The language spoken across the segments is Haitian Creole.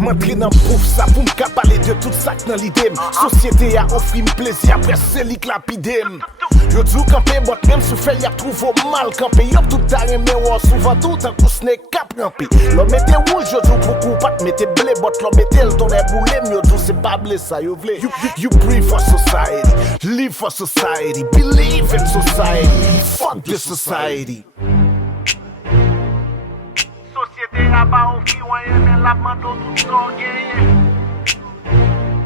M'entre nan pouf sa pou m'ka pale de tout sak nan lidem. Sosyete a ofri m'plezi apre selik lapidem. Yo djou kampe bot même sou fè yap trouvo mal kampe. Yop tout ta reme wò souvan tout an kousne kap rampe. Lo mette rouge yo djou pou pat mette ble bot. Lo mette l tonne boulem yo djou se pa ble sa yo vle. You breathe for society, live for society, believe in society, fuck this society. Société a ba ou fi wanyen men la mando tout son genye.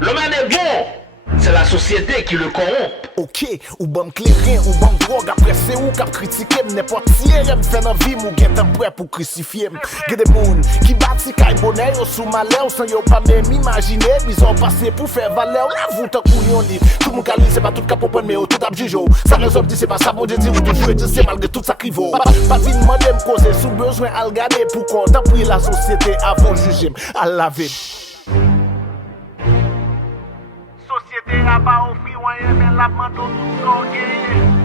L'homme est bon, c'est la société qui le corrompt. Ok, ou bam clairin, ou bam drogue, après c'est ou kap kritike m, n'importe si m fè nan vi m ou gen tan prêt pour crucifier m. Ge de moun qui bati kay bonheur yo sou malheur sans yo pas même imaginer, ils ont passé pour faire valeur. La voûte kou yon li, tout moun ka li, c'est pas tout ka popon mais tout ap jijo. Ça les hommes dit c'est pas ça bon Dieu dit ou toujours dit c'est malgré tout ça krivo. Pas vin demander m cause sous besoin al garder pour content pri la société avant juger m, al laver. Société a ba ou fi wanyen men la mando tout son genye.